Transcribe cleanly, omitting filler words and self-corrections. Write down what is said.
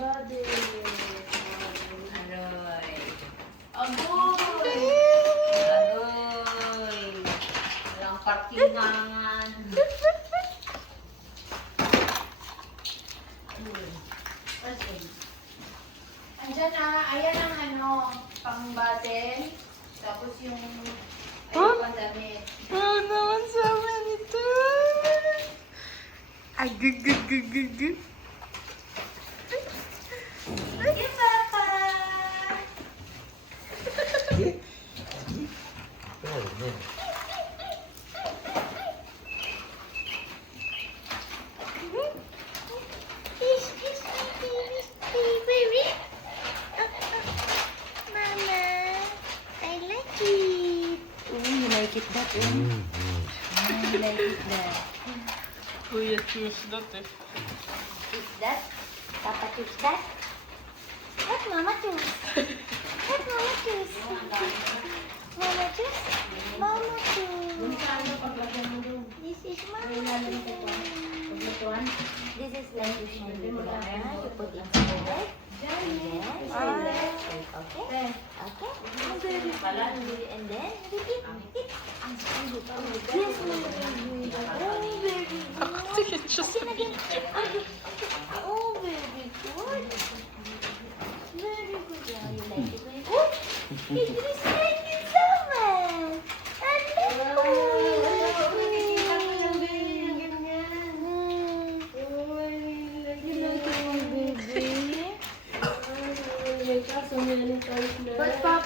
body. Aroy. Agoy! Agoy. Walang parkingan. Andyan na, ayan ang ano, pang-bottle. Tapos yung, Huh? ayun pang damit. Oh, naman so many too. Ay, gug. Hey, Papa! Baby. Mama, I like it. Oh, you like it that way? I like it that. Kuya choose that eh. Is that? Papa choose that? What Mama choose? What Mama choose? Mama choose? Mama choose. This is Mama choose. This is like you put inside. Yes. Okay. Okay. And then eat. Yes, Mama. Oh, very good. Tingin siya sa video. Oh, very good. Very good. Yeah, you like it. Oh, this